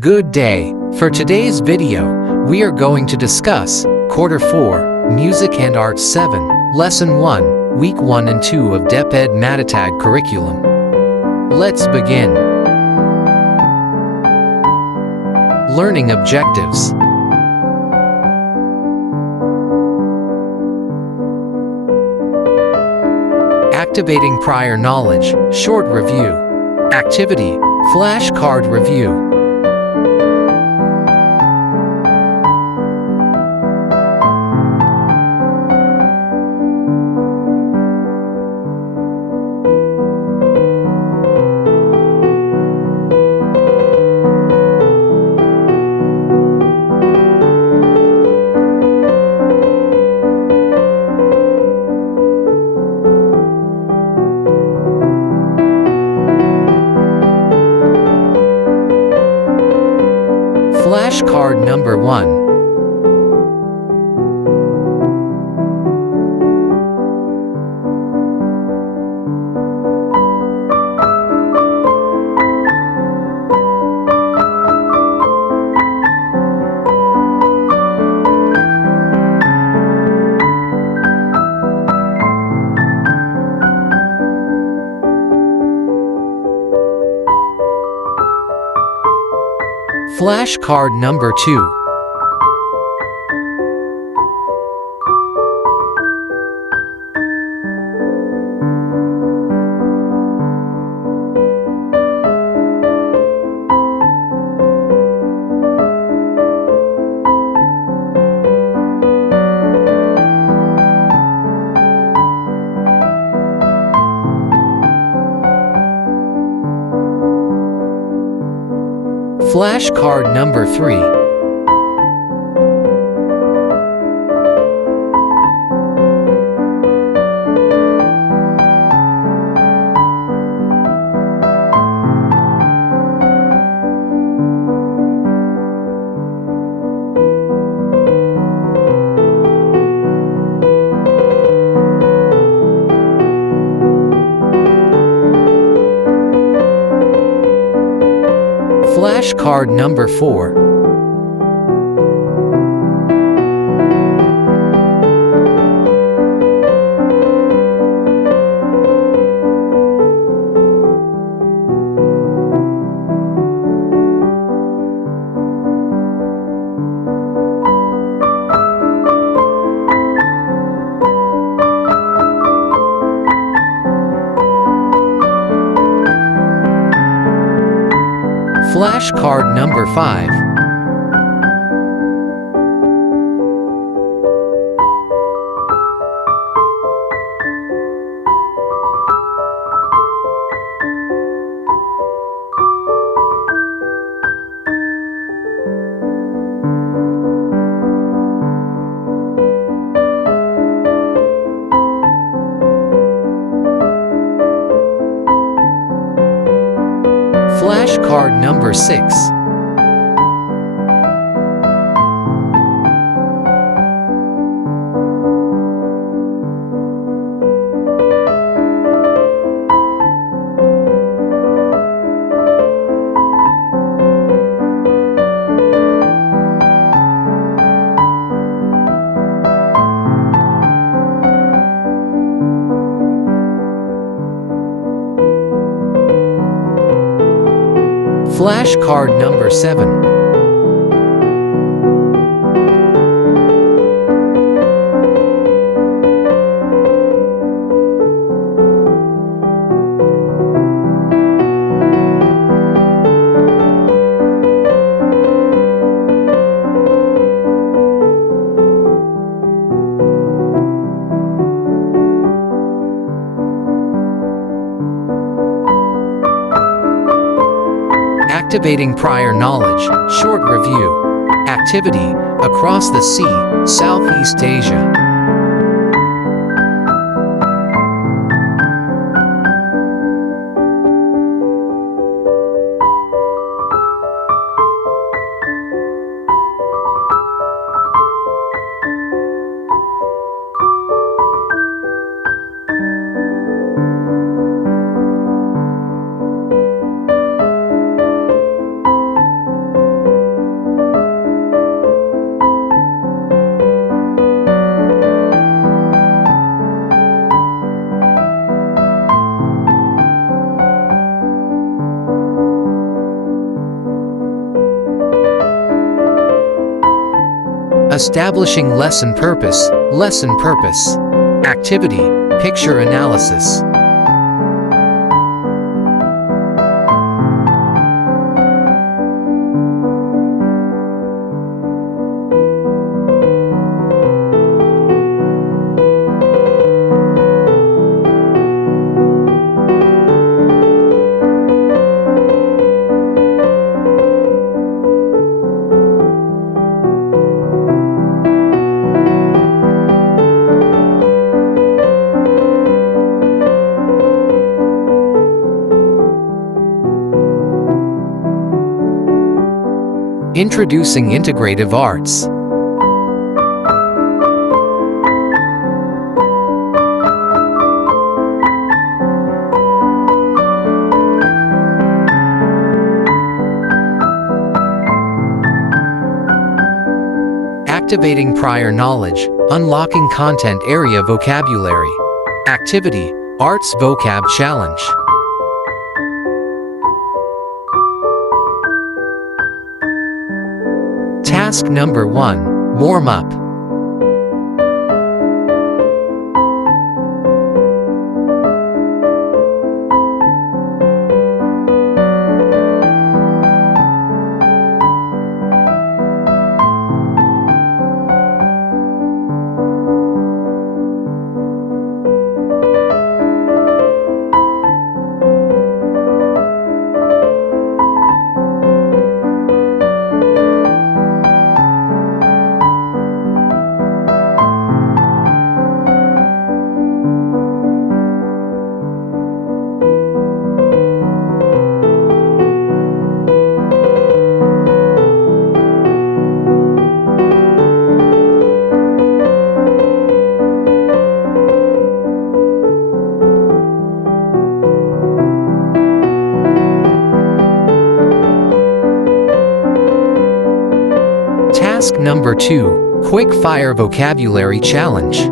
Good day. For today's video, we are going to discuss Quarter 4, Music and Art 7, Lesson 1, Week 1 and 2 of Deped Matatag curriculum. Let's begin. Learning objectives. Activating prior knowledge, short review. Activity, flashcard review. Flashcard number 1. Flashcard number 2. Flashcard number 3. Flashcard number 4. Flashcard number 5. Flashcard number 6. Flashcard number 7. Activating prior knowledge, short review. Activity, across the sea, Southeast Asia. Establishing lesson purpose. Lesson purpose. Activity, picture analysis. Introducing integrative arts. Activating prior knowledge, unlocking content area vocabulary. Activity, Arts Vocab Challenge. Task number 1, warm up. Task number 2, Quick Fire Vocabulary Challenge.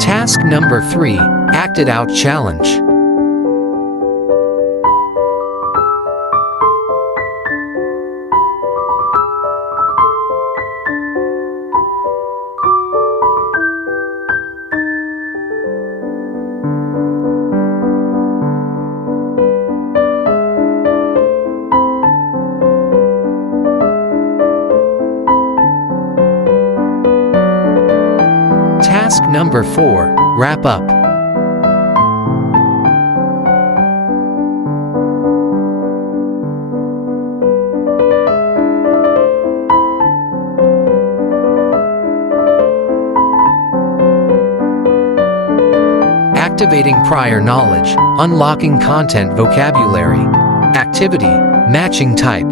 Task number 3, Act It Out Challenge. Task number 4, Wrap Up. Activating prior knowledge, unlocking content vocabulary. Activity, matching type.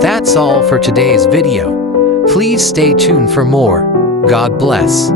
That's all for today's video. Please stay tuned for more. God bless.